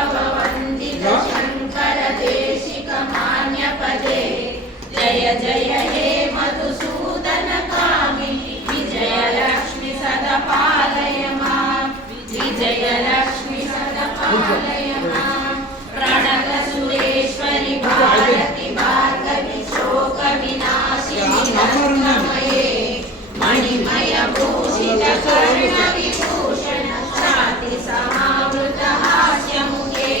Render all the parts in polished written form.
वैभववन्दित शङ्कर देशिकमान्यपदे जय जय हे मधुसूदन कामिनि विजयलक्ष्मि सदा पालय मां विजयलक्ष्मि सदा पालय मां प्रणत सुरेश्वरि भारति भार्गवि शोक विनाशिनि रत्नमये मणिमय भूषित कर्ण विभूषण छाति समावृत हास्यमुखे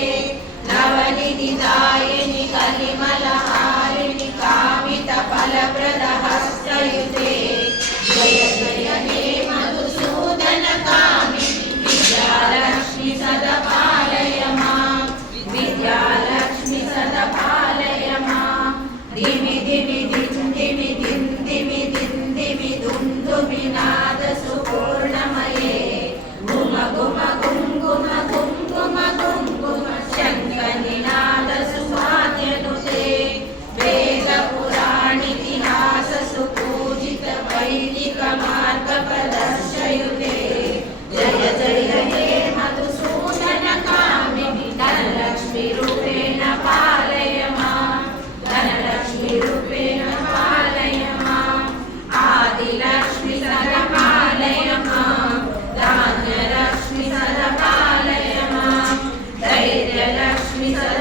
नवनिधिदायिनि कलिमलहारिणि कामित फलप्रद हस्तयुते जय जय हे मधुसूदन कामिनि विद्यालक्ष्मि सदा पालय मां विद्यालक्ष्मि सदा पालय मां धिमि धिमि धिं धिमि धिं धिमि धिं धिमि दुन्दुभिनाद सुपूर्णमये घुम घुम घुं घुम घुं घुम घुं घुम शङ्खनिनाद सुवाद्यनुते वेदपुराणितिहास सुपूजित वैदिक मार्ग प्रदर्शयुते जय जय हे मधुसूदन कामिनि धनलक्ष्मी रूपेण पालय मां धनलक्ष्मी रूपेण पालय मां आदिलक्ष्मी सदा पालय मां धान्यलक्ष्मी सदा पालय मां धैर्यलक्ष्मी सदा